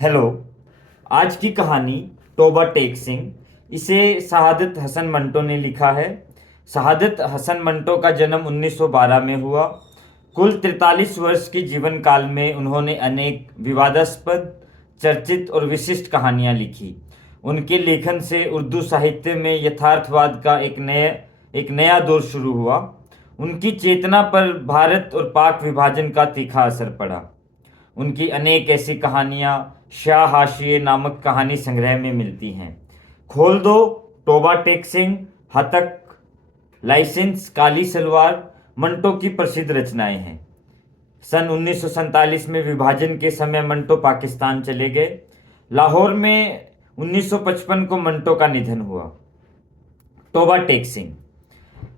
Hello. आज की कहानी तौबा टेक सिंह। इसे शहादत हसन मंटो ने लिखा है। शहादत हसन मंटो का जन्म 1912 में हुआ। कुल 43 वर्ष के जीवन काल में उन्होंने अनेक विवादास्पद, चर्चित और विशिष्ट कहानियां लिखी। उनके लेखन से उर्दू साहित्य में यथार्थवाद का एक नया दौर शुरू हुआ। उनकी चेतना पर भारत और पाक विभाजन का तीखा असर पड़ा। उनकी अनेक ऐसी कहानियां शाह हाशिए नामक कहानी संग्रह में मिलती हैं। खोल दो, तौबा टेक सिंह, हतक, लाइसेंस, काली सलवार मंटो की प्रसिद्ध रचनाएं हैं। सन 1947 में विभाजन के समय मंटो पाकिस्तान चले गए। लाहौर में 1955 को मंटो का निधन हुआ। तौबा टेक सिंह।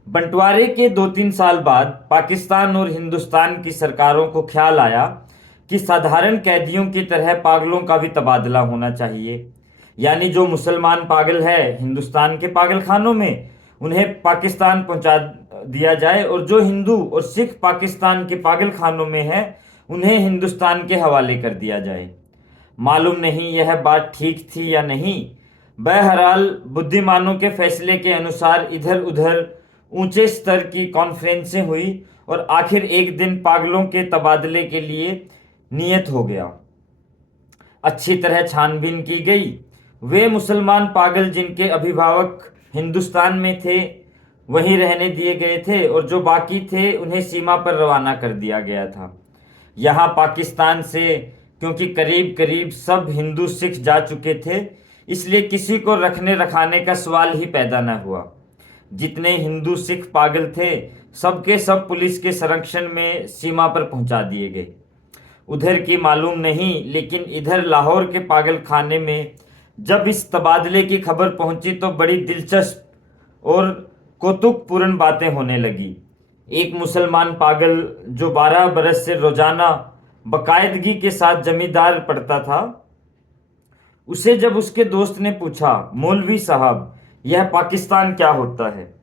बंटवारे के 2-3 साल बाद पाकिस्तान और हिंदुस्तान की सरकारों को ख्याल आया कि साधारण कैदियों की तरह पागलों का भी तबादला होना चाहिए। यानी जो मुसलमान पागल है हिंदुस्तान के पागल खानों में, उन्हें पाकिस्तान पहुंचा दिया जाए, और जो हिंदू और सिख पाकिस्तान के पागल खानों में है उन्हें हिंदुस्तान के हवाले कर दिया जाए। मालूम नहीं यह बात ठीक थी या नहीं। बहरहाल बुद्धिमानों के फैसले के अनुसार इधर उधर ऊंचे स्तर की कॉन्फ्रेंसें हुई और आखिर एक दिन पागलों के तबादले के लिए नियत हो गया। अच्छी तरह छानबीन की गई। वे मुसलमान पागल जिनके अभिभावक हिंदुस्तान में थे वहीं रहने दिए गए थे, और जो बाकी थे उन्हें सीमा पर रवाना कर दिया गया था। यहाँ पाकिस्तान से क्योंकि करीब करीब सब हिंदू सिख जा चुके थे, इसलिए किसी को रखने रखाने का सवाल ही पैदा न हुआ। जितने हिंदू सिख पागल थे सबके सब पुलिस के संरक्षण में सीमा पर पहुंचा दिए गए। उधर की मालूम नहीं, लेकिन इधर लाहौर के पागल खाने में जब इस तबादले की खबर पहुंची तो बड़ी दिलचस्प और कौतुकपूर्ण बातें होने लगी। एक मुसलमान पागल जो 12 बरस से रोजाना बाकायदगी के साथ जमींदार पढ़ता था, उसे जब उसके दोस्त ने पूछा, मौलवी साहब यह पाकिस्तान क्या होता है,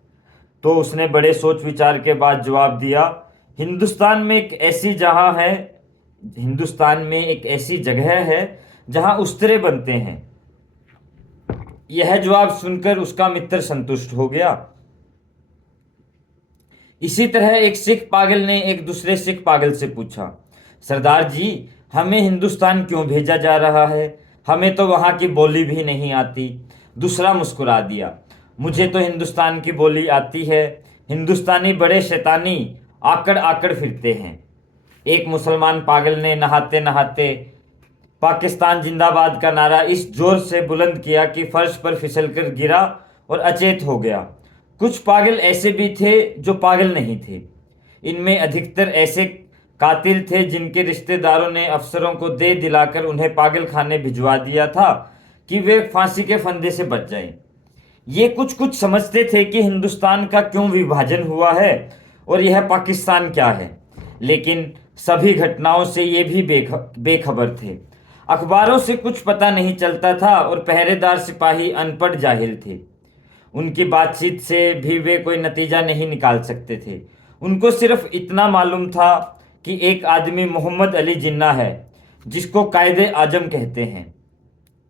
तो उसने बड़े सोच विचार के बाद जवाब दिया, हिंदुस्तान में एक ऐसी जगह है जहां उस्तरे बनते हैं। यह जवाब सुनकर उसका मित्र संतुष्ट हो गया। इसी तरह एक सिख पागल ने एक दूसरे सिख पागल से पूछा, सरदार जी हमें हिंदुस्तान क्यों भेजा जा रहा है, हमें तो वहां की बोली भी नहीं आती। दूसरा मुस्कुरा दिया, मुझे तो हिंदुस्तान की बोली आती है, हिंदुस्तानी बड़े शैतानी आकड़ आकड़ फिरते हैं। एक मुसलमान पागल ने नहाते नहाते पाकिस्तान जिंदाबाद का नारा इस जोर से बुलंद किया कि फर्श पर फिसलकर गिरा और अचेत हो गया। कुछ पागल ऐसे भी थे जो पागल नहीं थे। इनमें अधिकतर ऐसे कातिल थे जिनके रिश्तेदारों ने अफसरों को दे दिलाकर उन्हें पागल खाने भिजवा दिया था कि वे फांसी के फंदे से बच जाएं। ये कुछ कुछ समझते थे कि हिंदुस्तान का क्यों विभाजन हुआ है और यह पाकिस्तान क्या है, लेकिन सभी घटनाओं से ये भी बेखबर थे। अखबारों से कुछ पता नहीं चलता था और पहरेदार सिपाही अनपढ़ जाहिल थे। उनकी बातचीत से भी वे कोई नतीजा नहीं निकाल सकते थे। उनको सिर्फ इतना मालूम था कि एक आदमी मोहम्मद अली जिन्ना है जिसको कायदे आजम कहते हैं।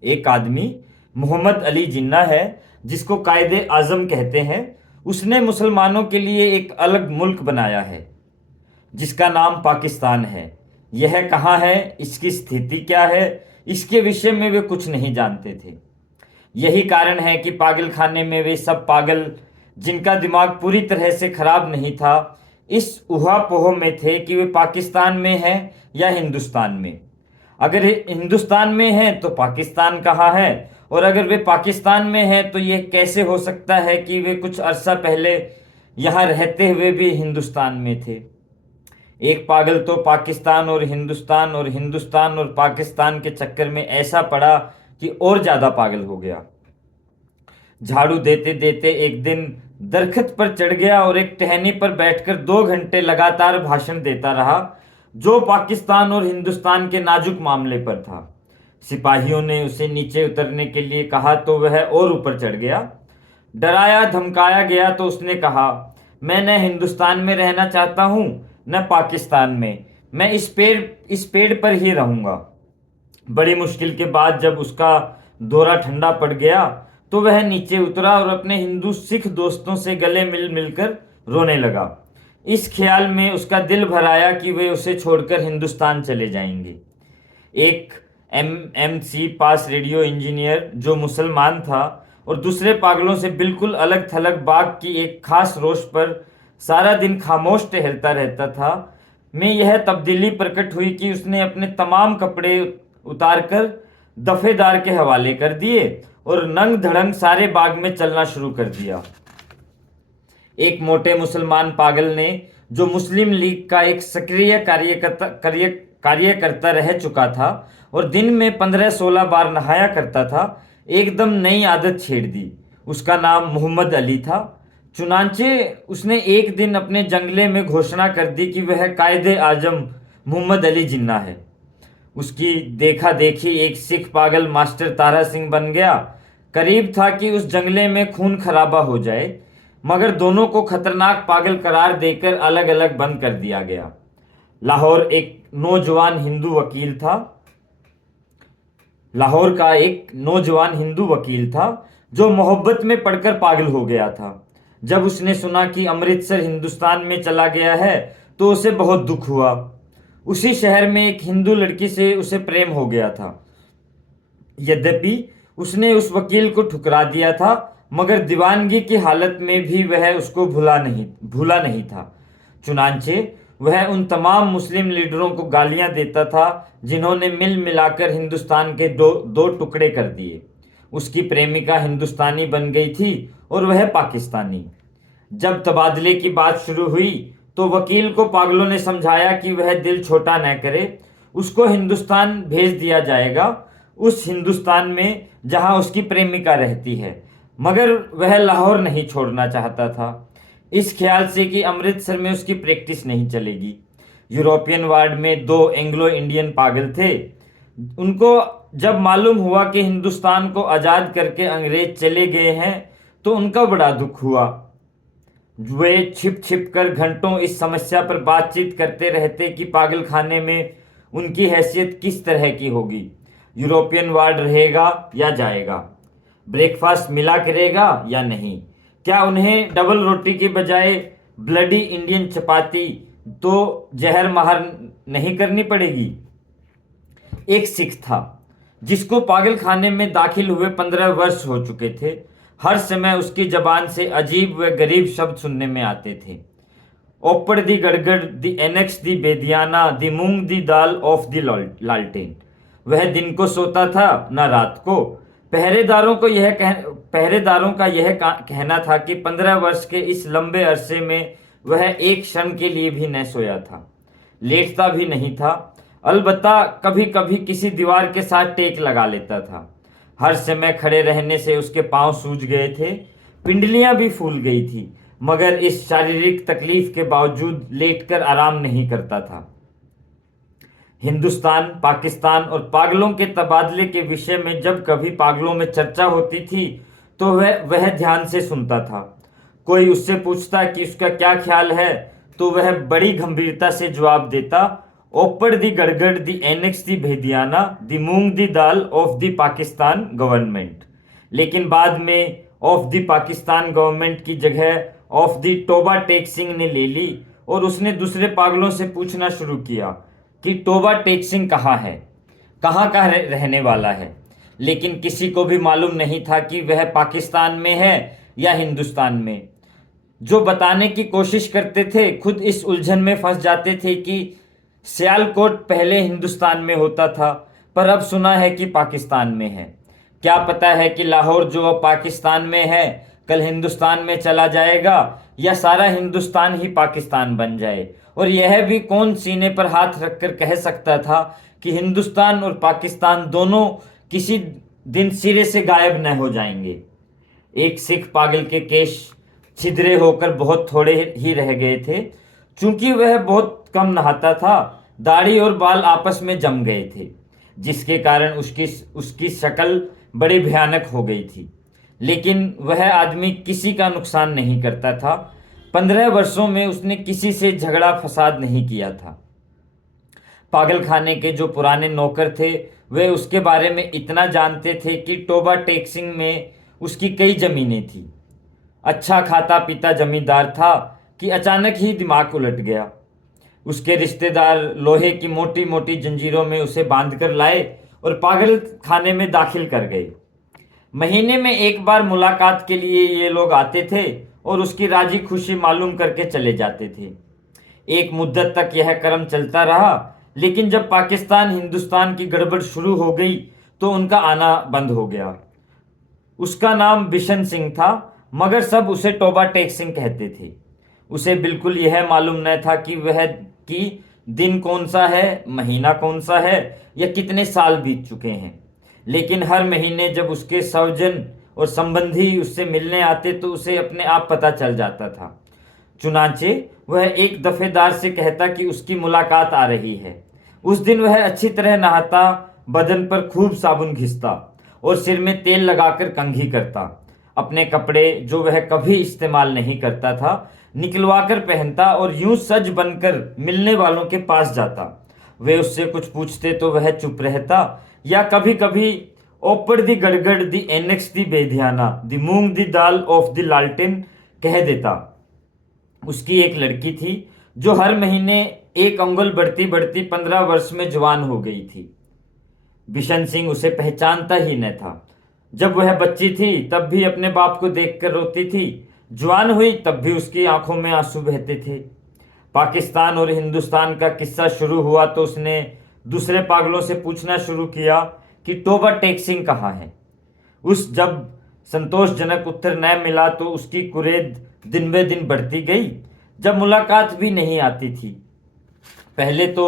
एक आदमी मोहम्मद अली जिन्ना है जिसको कायदे आजम कहते हैं। उसने मुसलमानों के लिए एक अलग मुल्क बनाया है जिसका नाम पाकिस्तान है। यह कहाँ है, इसकी स्थिति क्या है, इसके विषय में वे कुछ नहीं जानते थे। यही कारण है कि पागल खाने में वे सब पागल जिनका दिमाग पूरी तरह से खराब नहीं था इस उहापोह में थे कि वे पाकिस्तान में हैं या हिंदुस्तान में। अगर हिंदुस्तान में हैं तो पाकिस्तान कहाँ है, और अगर वे पाकिस्तान में हैं तो यह कैसे हो सकता है कि वे कुछ अरसा पहले यहाँ रहते हुए भी हिंदुस्तान में थे। एक पागल तो पाकिस्तान और हिंदुस्तान और पाकिस्तान के चक्कर में ऐसा पड़ा कि और ज्यादा पागल हो गया। झाड़ू देते देते एक दिन दरख्त पर चढ़ गया और एक टहनी पर बैठकर 2 घंटे लगातार भाषण देता रहा जो पाकिस्तान और हिंदुस्तान के नाजुक मामले पर था। सिपाहियों ने उसे नीचे उतरने के लिए कहा तो वह और ऊपर चढ़ गया। डराया धमकाया गया तो उसने कहा, मैं न हिंदुस्तान में रहना चाहता हूं न पाकिस्तान में, मैं इस पेड़ पर ही रहूंगा। बड़ी मुश्किल के बाद जब उसका दौरा ठंडा पड़ गया तो वह नीचे उतरा और अपने हिंदू सिख दोस्तों से गले मिल मिलकर रोने लगा। इस ख्याल में उसका दिल भर आया कि वे उसे छोड़कर हिंदुस्तान चले जाएंगे। एक एमएमसी पास रेडियो इंजीनियर जो मुसलमान था और दूसरे पागलों से बिल्कुल अलग थलग बाग की एक खास रोश पर सारा दिन खामोश टहलता रहता था, में यह तब्दीली प्रकट हुई कि उसने अपने तमाम कपड़े उतारकर दफेदार के हवाले कर दिए और नंग धड़ंग सारे बाग में चलना शुरू कर दिया। एक मोटे मुसलमान पागल ने, जो मुस्लिम लीग का एक सक्रिय कार्यकर्ता रह चुका था और दिन में 15-16 बार नहाया करता था, एकदम नई आदत छेड़ दी। उसका नाम मोहम्मद अली था। चुनांचे उसने एक दिन अपने जंगले में घोषणा कर दी कि वह कायदे आजम मोहम्मद अली जिन्ना है। उसकी देखा देखी एक सिख पागल मास्टर तारा सिंह बन गया। करीब था कि उस जंगले में खून खराबा हो जाए, मगर दोनों को खतरनाक पागल करार देकर अलग अलग बंद कर दिया गया। लाहौर का एक नौजवान हिंदू वकील था जो मोहब्बत में पड़कर पागल हो गया था। जब उसने सुना कि अमृतसर हिंदुस्तान में चला गया है तो उसे बहुत दुख हुआ। उसी शहर में एक हिंदू लड़की से उसे प्रेम हो गया था। यद्यपि उसने उस वकील को ठुकरा दिया था, मगर दीवानगी की हालत में भी वह उसको भूला नहीं था। चुनांचे वह उन तमाम मुस्लिम लीडरों को गालियां देता था जिन्होंने मिल मिलाकर हिंदुस्तान के दो टुकड़े कर दिए। उसकी प्रेमिका हिंदुस्तानी बन गई थी और वह पाकिस्तानी। जब तबादले की बात शुरू हुई तो वकील को पागलों ने समझाया कि वह दिल छोटा न करे, उसको हिंदुस्तान भेज दिया जाएगा, उस हिंदुस्तान में जहां उसकी प्रेमिका रहती है। मगर वह लाहौर नहीं छोड़ना चाहता था, इस ख्याल से कि अमृतसर में उसकी प्रैक्टिस नहीं चलेगी। यूरोपियन वार्ड में 2 एंग्लो इंडियन पागल थे। उनको जब मालूम हुआ कि हिंदुस्तान को आज़ाद करके अंग्रेज चले गए हैं तो उनका बड़ा दुख हुआ। वे छिप छिप कर घंटों इस समस्या पर बातचीत करते रहते कि पागल खाने में उनकी हैसियत किस तरह की होगी। यूरोपियन वार्ड रहेगा या जाएगा, ब्रेकफास्ट मिला करेगा या नहीं, क्या उन्हें डबल रोटी के बजाय ब्लडी इंडियन चपाती तो जहर माहर नहीं करनी पड़ेगी। एक सिख था जिसको पागल खाने में दाखिल हुए 15 वर्ष हो चुके थे। हर समय उसकी जबान से अजीब व गरीब शब्द सुनने में आते थे। ओपड़ दी गड़गड़, दी एनेक्स दी बेदियाना, दी मूंग दी दाल ऑफ दी लालटेन। वह दिन को सोता था न रात को। पहरेदारों का यह कहना था कि 15 वर्ष के इस लंबे अरसे में वह एक क्षण के लिए भी न सोया था, लेटता भी नहीं था। अलबत्ता कभी कभी किसी दीवार के साथ टेक लगा लेता था। हर समय खड़े रहने से उसके पांव सूज गए थे, पिंडलियां भी फूल गई थी, मगर इस शारीरिक तकलीफ के बावजूद लेटकर आराम नहीं करता था। हिंदुस्तान, पाकिस्तान और पागलों के तबादले के विषय में जब कभी पागलों में चर्चा होती थी तो वह ध्यान से सुनता था। कोई उससे पूछता कि उसका क्या ख्याल है तो वह बड़ी गंभीरता से जवाब देता, ओपड़ दी गड़गड़, दी एनेक्स दी भेदियाना, दी मूंग दी दाल ऑफ दी पाकिस्तान गवर्नमेंट। लेकिन बाद में ऑफ दी पाकिस्तान गवर्नमेंट की जगह ऑफ दी टोबा टेक सिंह ने ले ली और उसने दूसरे पागलों से पूछना शुरू किया कि टोबा टेक सिंह कहाँ है, कहाँ का रहने वाला है। लेकिन किसी को भी मालूम नहीं था कि वह पाकिस्तान में है या हिंदुस्तान में। जो बताने की कोशिश करते थे खुद इस उलझन में फंस जाते थे कि सियालकोट पहले हिंदुस्तान में होता था, पर अब सुना है कि पाकिस्तान में है। क्या पता है कि लाहौर जो अब पाकिस्तान में है कल हिंदुस्तान में चला जाएगा या सारा हिंदुस्तान ही पाकिस्तान बन जाए। और यह भी कौन सीने पर हाथ रखकर कह सकता था कि हिंदुस्तान और पाकिस्तान दोनों किसी दिन सिरे से गायब न हो जाएंगे। एक सिख पागल के केश छिद्रे होकर बहुत थोड़े ही रह गए थे। चूंकि वह बहुत कम नहाता था, दाढ़ी और बाल आपस में जम गए थे, जिसके कारण उसकी शक्ल बड़ी भयानक हो गई थी। लेकिन वह आदमी किसी का नुकसान नहीं करता था। 15 वर्षों में उसने किसी से झगड़ा फसाद नहीं किया था। पागल खाने के जो पुराने नौकर थे वे उसके बारे में इतना जानते थे कि टोबा टेक सिंह में उसकी कई जमीनें थी। अच्छा खाता पीता जमींदार था कि अचानक ही दिमाग उलट गया। उसके रिश्तेदार लोहे की मोटी मोटी जंजीरों में उसे बांधकर लाए और पागल खाने में दाखिल कर गए। महीने में एक बार मुलाकात के लिए ये लोग आते थे और उसकी राजी खुशी मालूम करके चले जाते थे। एक मुद्दत तक यह क्रम चलता रहा, लेकिन जब पाकिस्तान हिंदुस्तान की गड़बड़ शुरू हो गई तो उनका आना बंद हो गया। उसका नाम बिशन सिंह था, मगर सब उसे टोबा टेक सिंह कहते थे। उसे बिल्कुल यह मालूम न था कि दिन कौन सा है, महीना कौन सा है, या कितने साल बीत चुके हैं। लेकिन हर महीने जब उसके स्वजन और संबंधी उससे मिलने आते तो उसे अपने आप पता चल जाता था। चुनाचे वह एक दफेदार से कहता कि उसकी मुलाकात आ रही है। उस दिन वह अच्छी तरह नहाता, बदन पर खूब साबुन घिसता और सिर में तेल लगाकर कंघी करता। अपने कपड़े जो वह कभी इस्तेमाल नहीं करता था निकलवा कर पहनता और यूं सज बनकर मिलने वालों के पास जाता। वे उससे कुछ पूछते तो वह चुप रहता, या कभी कभी ओपर दी गड़गड़ दी एनेक्स दी बेध्याना दी मूंग दी दाल ऑफ दी लालटेन कह देता। उसकी एक लड़की थी जो हर महीने एक अंगुल बढ़ती बढ़ती 15 वर्ष में जवान हो गई थी। बिशन सिंह उसे पहचानता ही न था। जब वह बच्ची थी तब भी अपने बाप को देखकर रोती थी, जवान हुई तब भी उसकी आंखों में आंसू बहते थे। पाकिस्तान और हिंदुस्तान का किस्सा शुरू हुआ तो उसने दूसरे पागलों से पूछना शुरू किया कि टोबा टेक सिंह कहाँ है। उस जब संतोषजनक उत्तर न मिला तो उसकी कुरेद दिन ब दिन बढ़ती गई। जब मुलाकात भी नहीं आती थी, पहले तो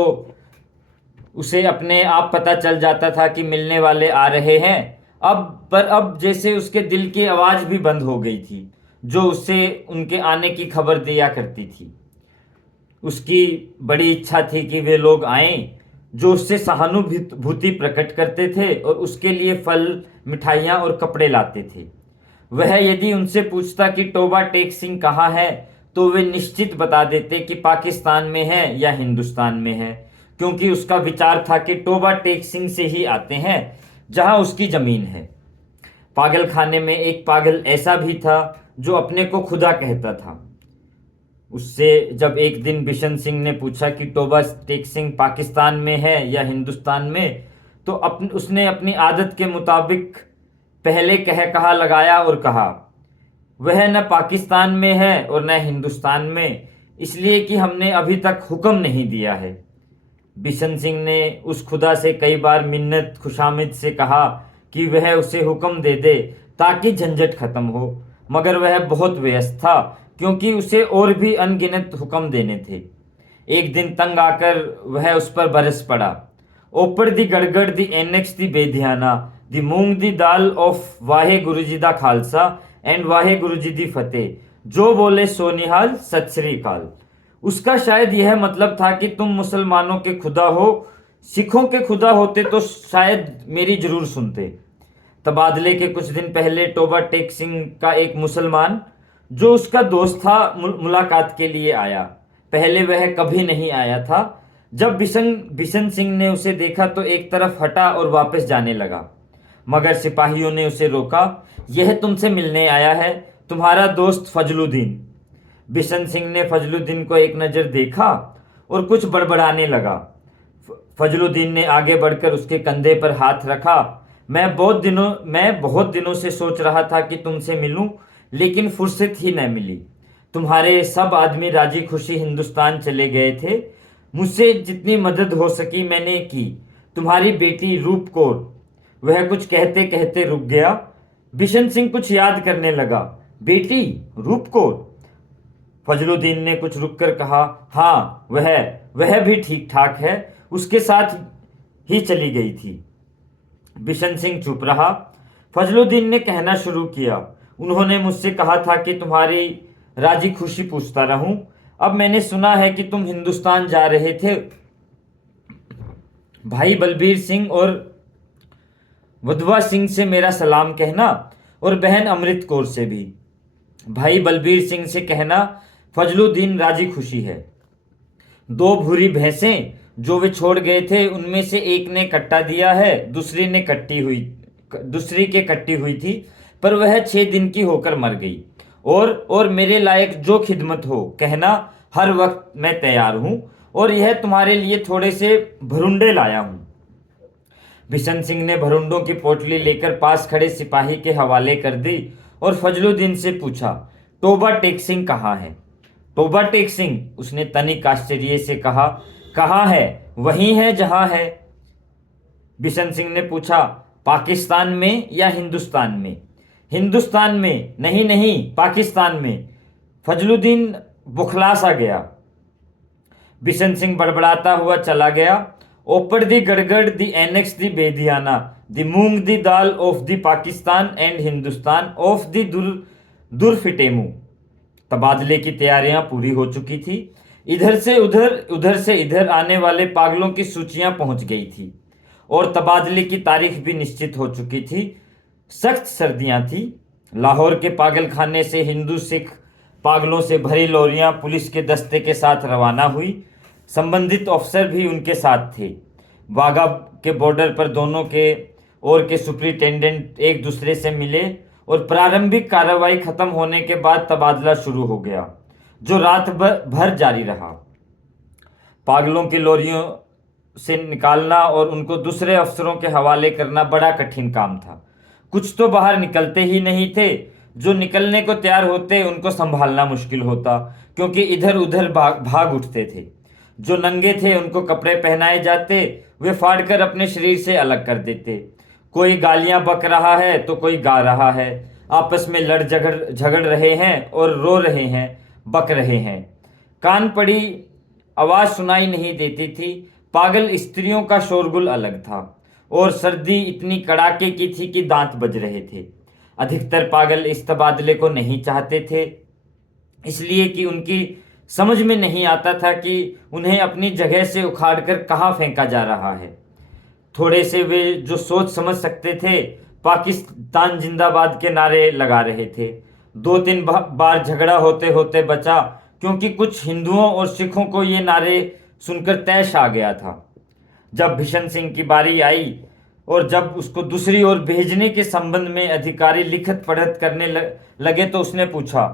उसे अपने आप पता चल जाता था कि मिलने वाले आ रहे हैं। अब जैसे उसके दिल की आवाज भी बंद हो गई थी जो उससे उनके आने की खबर दिया करती थी। उसकी बड़ी इच्छा थी कि वे लोग आएं जो उससे सहानुभूति प्रकट करते थे और उसके लिए फल, मिठाइयाँ और कपड़े लाते थे। वह यदि उनसे पूछता कि टोबा टेक सिंह कहाँ है तो वे निश्चित बता देते कि पाकिस्तान में है या हिंदुस्तान में है, क्योंकि उसका विचार था कि टोबा टेक सिंह से ही आते हैं जहां उसकी जमीन है। पागल खाने में एक पागल ऐसा भी था जो अपने को खुदा कहता था। उससे जब एक दिन बिशन सिंह ने पूछा कि टोबा टेक सिंह पाकिस्तान में है या हिंदुस्तान में, तो उसने अपनी आदत के मुताबिक पहले कह कहा लगाया और कहा, वह न पाकिस्तान में है और न हिंदुस्तान में, इसलिए कि हमने अभी तक हुक्म नहीं दिया है। बिशन सिंह ने उस खुदा से कई बार मिन्नत खुशामिद से कहा कि वह उसे हुक्म दे दे ताकि झंझट खत्म हो, मगर वह बहुत व्यस्त था क्योंकि उसे और भी अनगिनत हुक्म देने थे। एक दिन तंग आकर वह उस पर बरस पड़ा। ओपर दी गड़गड़ दी एनेक्स दी बेध्याना दी मूंग दी दाल ऑफ वाहे गुरु जी दा खालसा एंड वाहे गुरु जी दी फतेह, जो बोले सोनिहाल सत श्री अकाल। उसका शायद यह मतलब था कि तुम मुसलमानों के खुदा हो, सिखों के खुदा होते तो शायद मेरी जरूर सुनते। तबादले के कुछ दिन पहले टोबा टेक सिंह का एक मुसलमान जो उसका दोस्त था मुलाकात के लिए आया। पहले वह कभी नहीं आया था। जब बिशन सिंह ने उसे देखा तो एक तरफ हटा और वापस जाने लगा, मगर सिपाहियों ने उसे रोका। यह तुमसे मिलने आया है, तुम्हारा दोस्त फजलुद्दीन। बिशन सिंह ने फजलुद्दीन को एक नज़र देखा और कुछ बड़बड़ाने लगा। फजलुद्दीन ने आगे बढ़कर उसके कंधे पर हाथ रखा। मैं बहुत दिनों से सोच रहा था कि तुमसे मिलूं, लेकिन फुर्सत ही न मिली। तुम्हारे सब आदमी राजी खुशी हिंदुस्तान चले गए थे। मुझसे जितनी मदद हो सकी मैंने की। तुम्हारी बेटी रूप कौर। वह कुछ कहते कहते रुक गया। बिशन सिंह कुछ याद करने लगा। बेटी रूप कौर? फजलुद्दीन ने कुछ रुककर कहा, हाँ वह भी ठीक ठाक है, उसके साथ ही चली गई थी। बिशन सिंह चुप रहा। फजलुद्दीन ने कहना शुरू किया, उन्होंने मुझसे कहा था कि तुम्हारी राजी खुशी पूछता रहूं। अब मैंने सुना है कि तुम हिंदुस्तान जा रहे थे। भाई बलबीर सिंह और वधवा सिंह से मेरा सलाम कहना, और बहन अमृत कौर से भी। भाई बलबीर सिंह से कहना फजलुद्दीन राजी खुशी है। 2 भूरी भैंसें जो वे छोड़ गए थे उनमें से एक ने कट्टा दिया है, दूसरी के कट्टी हुई थी, पर वह 6 दिन की होकर मर गई। और मेरे लायक जो खिदमत हो कहना, हर वक्त मैं तैयार हूं। और यह तुम्हारे लिए थोड़े से भरुंडे लाया हूं। बिशन सिंह ने भरुंडों की पोटली लेकर पास खड़े सिपाही के हवाले कर दी और फजलुद्दीन से पूछा, टोबा टेक सिंह कहाँ है? टोबा टेक सिंह, उसने तनिक आश्चर्य से कहा, कहाँ है? वही है जहां है। बिशन सिंह ने पूछा, पाकिस्तान में या हिंदुस्तान में? हिंदुस्तान में। नहीं नहीं, पाकिस्तान में। फजलुद्दीन बुखला सा गया। बिशन सिंह बड़बड़ाता हुआ चला गया। ओपर दी गड़गड़ दी एनेक्स दी बेदियाना दी मूंग दी दाल of the Pakistan and Hindustan of the दुरफिटेमू। तबादले की तैयारियां पूरी हो चुकी थी। इधर से इधर आने वाले पागलों की सूचियां पहुंच गई थी और तबादले की तारीख भी निश्चित हो चुकी थी। सख्त सर्दियां थी। लाहौर के पागल खाने से हिंदू सिख पागलों से भरी लोरियां पुलिस के दस्ते के साथ रवाना हुई। संबंधित अफसर भी उनके साथ थे। वाघा के बॉर्डर पर दोनों के ओर के सुपरिटेंडेंट एक दूसरे से मिले और प्रारंभिक कार्रवाई खत्म होने के बाद तबादला शुरू हो गया, जो रात भर जारी रहा। पागलों की लोरियों से निकालना और उनको दूसरे अफसरों के हवाले करना बड़ा कठिन काम था। कुछ तो बाहर निकलते ही नहीं थे, जो निकलने को तैयार होते उनको संभालना मुश्किल होता, क्योंकि इधर उधर भाग उठते थे। जो नंगे थे उनको कपड़े पहनाए जाते, वे फाड़कर अपने शरीर से अलग कर देते। कोई गालियां बक रहा है तो कोई गा रहा है, आपस में लड़ झगड़ रहे हैं और रो रहे हैं, बक रहे हैं। कान पड़ी आवाज सुनाई नहीं देती थी। पागल स्त्रियों का शोरगुल अलग था और सर्दी इतनी कड़ाके की थी कि दांत बज रहे थे। अधिकतर पागल इस तबादले को नहीं चाहते थे, इसलिए कि उनकी समझ में नहीं आता था कि उन्हें अपनी जगह से उखाड़कर कहाँ फेंका जा रहा है। थोड़े से वे जो सोच समझ सकते थे, पाकिस्तान जिंदाबाद के नारे लगा रहे थे। 2-3 बार झगड़ा होते होते बचा, क्योंकि कुछ हिंदुओं और सिखों को ये नारे सुनकर तैश आ गया था। जब बिशन सिंह की बारी आई और जब उसको दूसरी ओर भेजने के संबंध में अधिकारी लिखत पढ़त करने लगे तो उसने पूछा,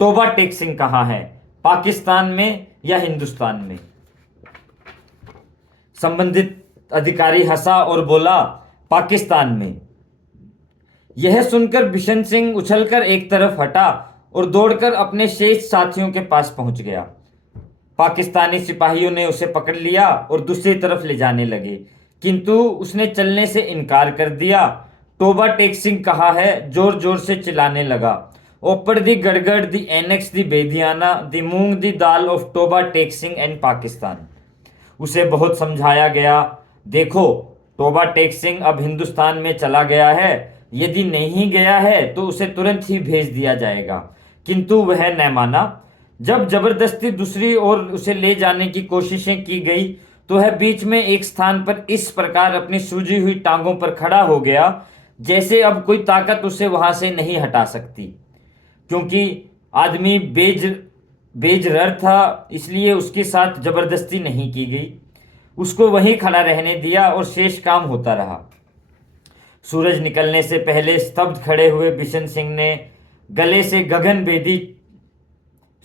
टोबा टेक सिंह कहाँ है? पाकिस्तान में या हिंदुस्तान में? संबंधित अधिकारी हंसा और बोला, पाकिस्तान में। यह सुनकर बिशन सिंह उछलकर एक तरफ हटा और दौड़कर अपने शेष साथियों के पास पहुंच गया। पाकिस्तानी सिपाहियों ने उसे पकड़ लिया और दूसरी तरफ ले जाने लगे, किंतु उसने चलने से इनकार कर दिया। टोबा टेक सिंह कहाँ है? जोर जोर से चिल्लाने लगा। ओपर दी गड़गड़ दी एनेक्स दी बेदियाना दी मूंग दी दाल ऑफ टोबा टेक सिंह एंड पाकिस्तान। उसे बहुत समझाया गया। देखो, टोबा टेक सिंह अब हिंदुस्तान में चला गया है। यदि नहीं गया है तो उसे तुरंत ही भेज दिया जाएगा, किंतु वह न माना। जब जबरदस्ती दूसरी ओर उसे ले जाने की कोशिशें की गई तो वह बीच में एक स्थान पर इस प्रकार अपनी सूजी हुई टांगों पर खड़ा हो गया जैसे अब कोई ताकत उसे वहां से नहीं हटा सकती। क्योंकि आदमी बेजरर था, इसलिए उसके साथ जबरदस्ती नहीं की गई। उसको वहीं खड़ा रहने दिया और शेष काम होता रहा। सूरज निकलने से पहले स्तब्ध खड़े हुए बिशन सिंह ने गले से गगनभेदी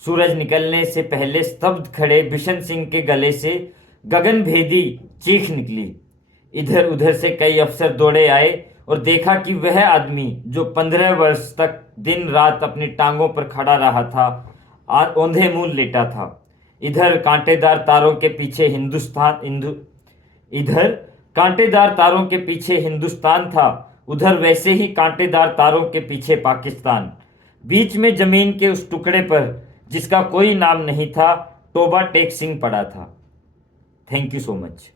सूरज निकलने से पहले स्तब्ध खड़े बिशन सिंह के गले से गगनभेदी चीख निकली। इधर उधर से कई अफसर दौड़े आए और देखा कि वह आदमी जो 15 वर्ष तक दिन रात अपनी टांगों पर खड़ा रहा था, औंधे मुंह लेटा था। इधर कांटेदार तारों के पीछे हिंदुस्तान था, उधर वैसे ही कांटेदार तारों के पीछे पाकिस्तान। बीच में जमीन के उस टुकड़े पर जिसका कोई नाम नहीं था, टोबा टेक सिंह पड़ा था। Thank you so much.